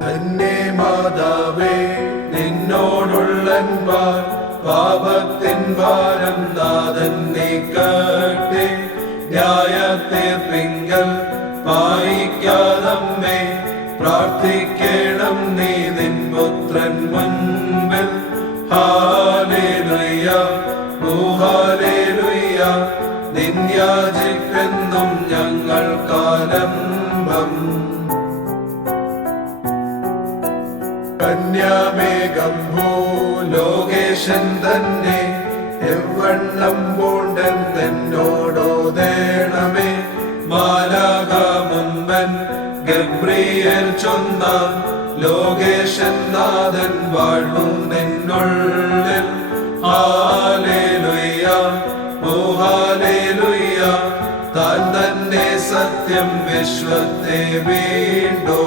തന്നെ മാതാവേ നിന്നോടുള്ളൻപാൽ പാപത്തിൻ ഭാരം നാഥൻ നീക്കട്ടെ. ന്യായത്തീർപ്പിങ്കൽ പായിക്കാതമ്മേ പ്രാർത്ഥിക്കണം നീ നിൻ പുത്രൻ മുൻപിൽ. ഹാലേലുയ്യ ഹാലേലുയ്യ നിൻ യാചിക്കെന്നും ഞങ്ങൾക്കാലംബം. കന്യാമേഘം ഭൂലോകേശൻ തന്നെ എവണ്ണം പൂണ്ടെന്നോടോദേണമേ. മാലാഖ മുമ്പൻ ഗബ്രിയേൽ ചൊന്ന ലോകേശൻ നാഥൻ വാഴും നിന്നുള്ളിൽ. ഹാലേലുയ്യ ഹാലേലുയ്യ താൻ തന്നെ സത്യം വിശ്വത്തെ വീണ്ടോ